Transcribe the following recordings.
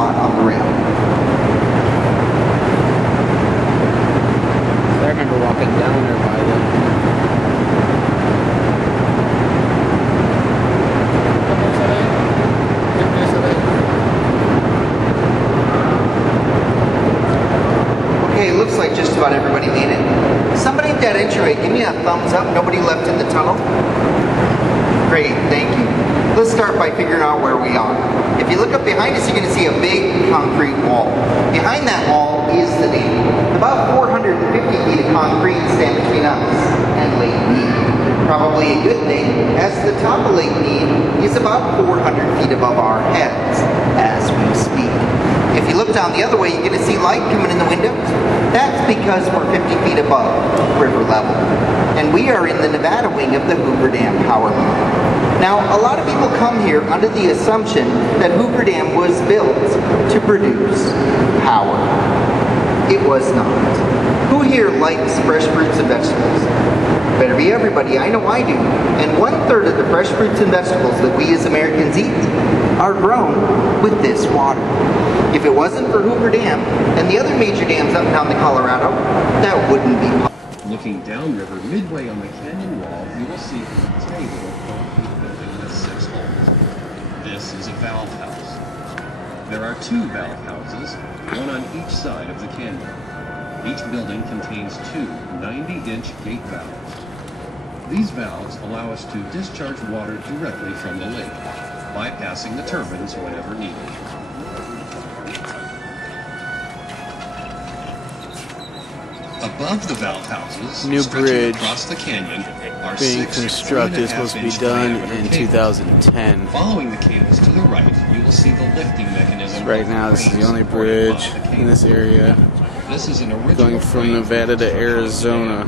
spot on the rail. I remember walking down there by them. Okay, looks like just about everybody made it. Somebody at that entry, give me a thumbs up. Nobody left in the tunnel? Great, thank you. Let's start by figuring out where we are. If you look up behind us, you're going to see a big concrete wall. Behind that wall is the dam. About 450 feet of concrete stand between us and Lake Mead. Probably a good thing, as the top of Lake Mead is about 400 feet above our heads as we speak. If you look down the other way, you're going to see light coming in the windows. That's because we're 50 feet above river level. And we are in the Nevada wing of the Hoover Dam power plant. Now, a lot of people come here under the assumption that Hoover Dam was built to produce power. It was not. Who here likes fresh fruits and vegetables? Better be everybody. I know I do. And 1/3 of the fresh fruits and vegetables that we as Americans eat are grown with this water. If it wasn't for Hoover Dam and the other major dams up and down the Colorado, that wouldn't be possible. Looking downriver midway on the canyon wall, you will see a table of concrete building with 6 holes. This is a valve house. There are 2 valve houses, one on each side of the canyon. Each building contains 2 90-inch gate valves. These valves allow us to discharge water directly from the lake, bypassing the turbines whenever needed. Above the valve houses, New bridge across the canyon, are being 6 constructed, supposed to be done in 2010. Following the cables to the right, you will see the lifting mechanism. Right now, this is the only bridge in this area. This is an original going from Nevada to Arizona.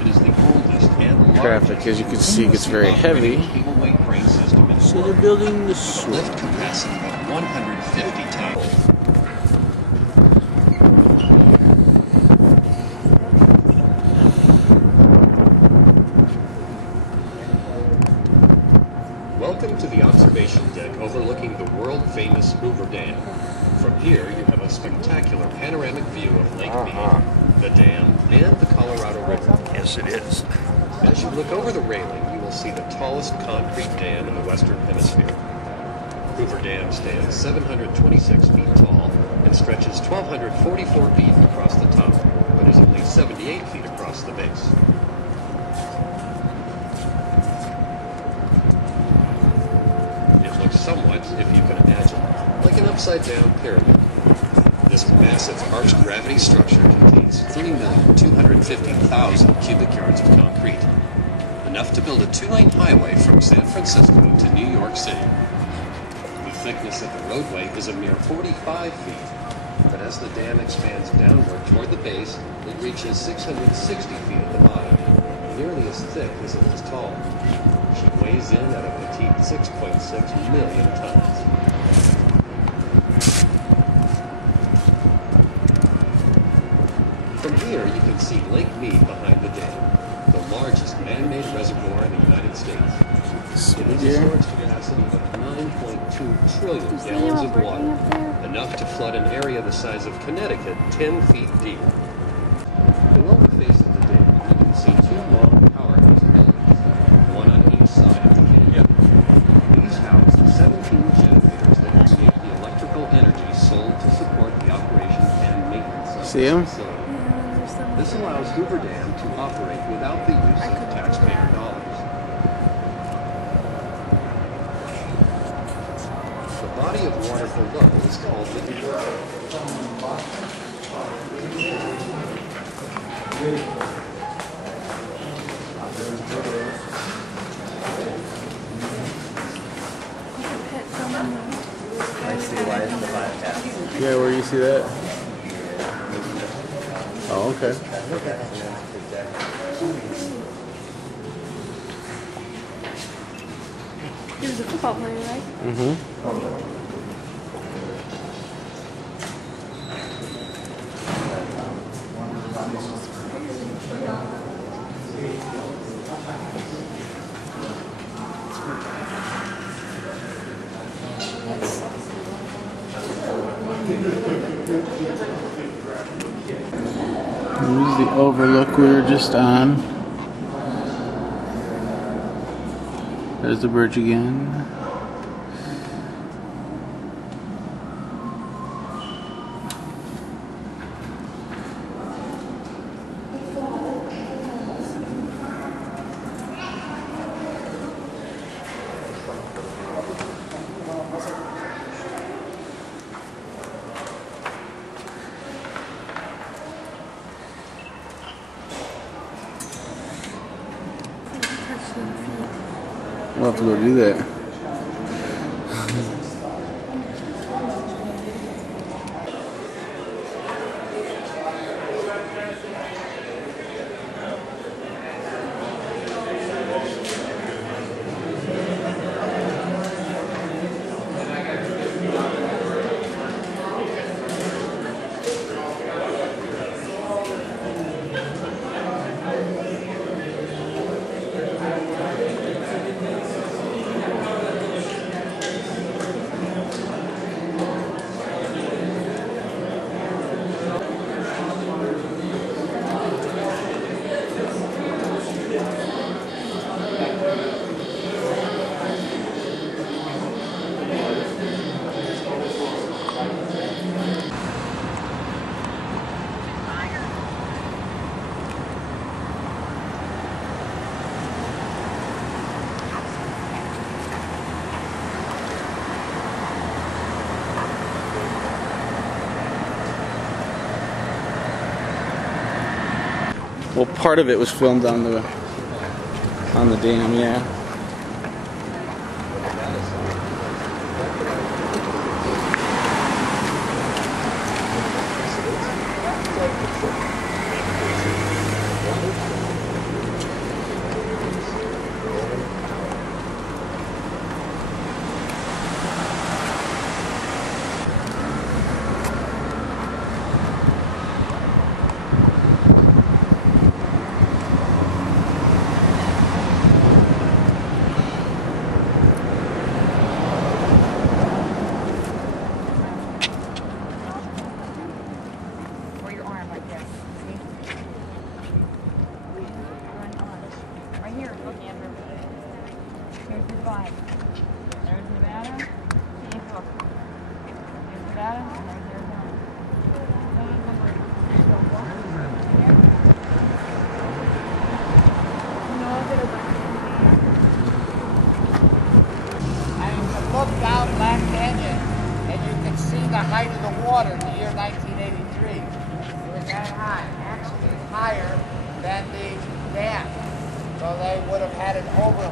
It is the oldest and traffic, as you can see, gets very heavy. So they're building the swing. Lift capacity of 150 tons. Welcome to the observation deck overlooking the world-famous Hoover Dam. From here, you have a spectacular panoramic view of Lake Mead, the dam, and the Colorado River. Yes, it is. As you look over the railing, you will see the tallest concrete dam in the Western Hemisphere. Hoover Dam stands 726 feet tall and stretches 1,244 feet across the top, but is only 78 feet across the base. Somewhat, if you can imagine, like an upside-down pyramid. This massive arched gravity structure contains 3,250,000 cubic yards of concrete, enough to build a 2-lane highway from San Francisco to New York City. The thickness of the roadway is a mere 45 feet, but as the dam expands downward toward the base, it reaches 660 feet at the bottom, nearly as thick as it is tall. She weighs in at a petite 6.6 million tons. From here, you can see Lake Mead behind the dam, the largest man-made reservoir in the United States. It has a storage capacity of 9.2 trillion gallons of water, enough to flood an area the size of Connecticut 10 feet deep. Below the face of the dam, you can see 2 long powerhouse buildings, one on each side of the canyon. These house 17 generators that create the electrical energy sold to support the operation and maintenance of the facility. This allows Hoover Dam to operate without the use of taxpayer dollars. The body of water below is called the Hoover Dam. Yeah, where you see that? Oh, okay. He was a football player, right? Mm-hmm. Here's the overlook we were just on. There's the bridge again. We'll have to go do that. Well, part of it was filmed on the dam, yeah. Here's the flag. There's Nevada. Here's Hoover. Here's Nevada, and there's Arizona. And you can look down Black Canyon, and you can see the height of the water in the year 1983. It was that high. Actually, it's higher than the dam. So they would have had an over